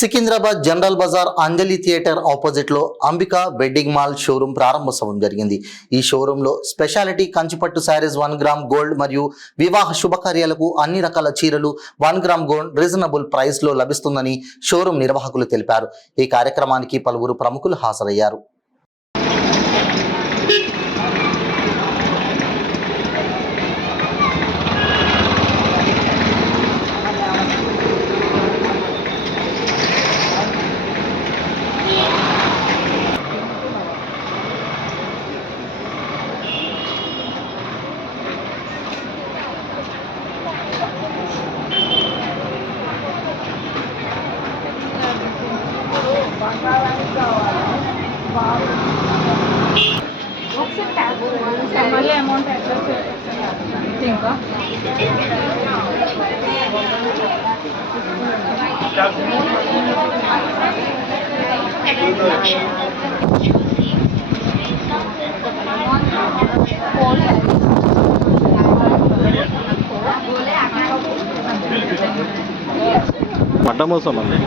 Secunderabad general Bazar అంజలి theatre opposite లో Ambika wedding mall showroom ప్రారంభోత్సవం జరిగింది. ఈ షోరూమ్ లో స్పెషాలిటీ కంచిపట్టు శారీస్ 1 గ్రామ్ గోల్డ్ మరియు వివాహ శుభకార్యాలకు అన్ని రకాల చీరలు 1 గ్రామ్ గోల్డ్ రీజనబుల్ ప్రైస్ లో లభిస్తుందని షోరూమ్ నిర్వాహకులు తెలిపారు. ఈ కార్యక్రమానికి పలువురు ప్రముఖులు హాజరయ్యారు. మళ్ళీ అమౌంట్ ఇంకా మట్టమోసం అండి.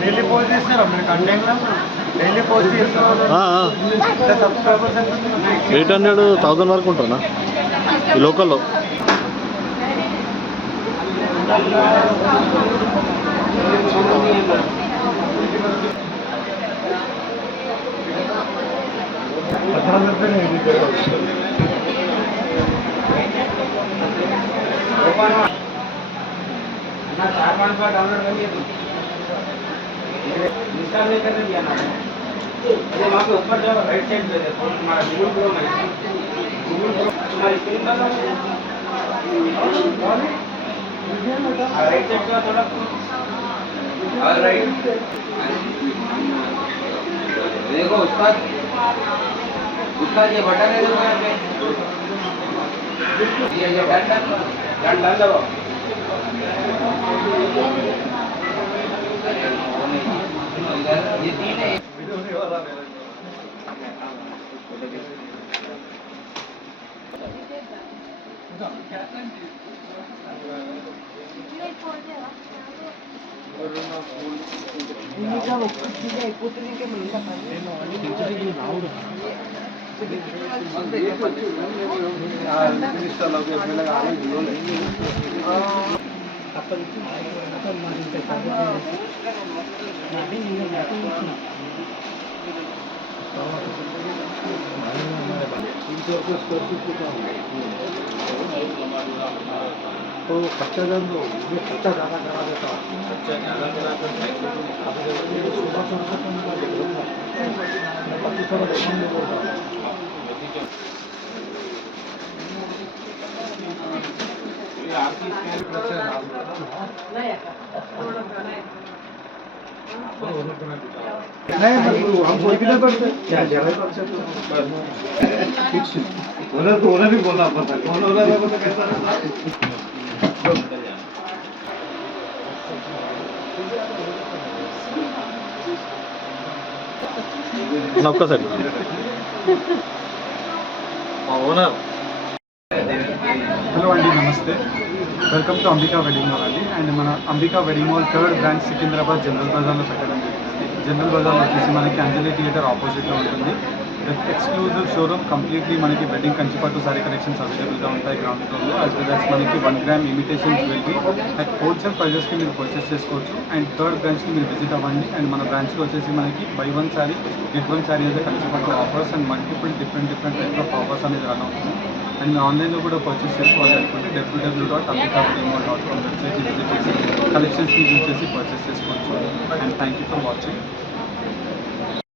డైలీ పోస్ట్ చేస్తారా మీరు కంటెంట్ డైలీ పోస్ట్ చేస్తారా? సబ్స్క్రైబర్స్ 800-1000 వరకు ఉంటారా ఈ లోకల్లో? डाउनलोड कर लिया इंस्टॉल नहीं करने दिया ना ये वहाँ पे ऊपर जाओ राइट साइड पे देखो तुम्हारा गूगल क्रोम है गूगल क्रोम तुम्हारी स्क्रीन पर राइट साइड का थोड़ा और राइट देखो उसका ये बटन है देखो यहाँ पे ये डन दबाओ ये 3 है तो खर्चा जब ये खर्चा ज़्यादा करा देता नहीं हम कोई भी नहीं करते क्या जगह कर सकते ओनर भी बोलना पड़ता है कौन ओनर है तो कैसा रहता है नौका सर ओनर हेलो अंडी नमस्ते welcome to Ambika wedding mall अंडी अंड मन Ambika wedding mall 3rd branch Secunderabad General Bazaar में जनरल बजार వచ్చేసి మనకి అంజలి థియేటర్ ఆపోజిట్ లో ఉంటుంది. ఎక్స్క్లూజివ్ షోరూమ్ కంప్లీట్లీ మనకి వెడ్డింగ్ కంచిపట్టు సారీ కలెక్షన్స్ అవైలబుల్గా ఉంటాయి గ్రౌండ్ ఫ్లోర్లో. యాజ్ వెల్ యాజ్ మనకి 1 gram imitation jewellery at wholesale ప్రైజెస్కి మీరు పర్చేస్ చేసుకోవచ్చు. అండ్ థర్డ్ బ్రాంచ్కి మీరు విజిట్ అవ్వండి. అండ్ మన బ్రాంచ్లో వచ్చేసి మనకి buy 1 సారీ get 1 సారీ అయితే Kanchipattu offers and multiple different types of offers అనేది రన్ అవుతుంది. అండ్ మీరు ఆన్లైన్లో కూడా పర్చేస్ చేసుకోవాలి అనుకుంటే www.ambikaweddingmall.com వెబ్సైట్ని విజిట్ చేసి కలెక్షన్స్ని యూజ్ చేసి పర్చేస్ చేసుకోవచ్చు. And thank you for watching.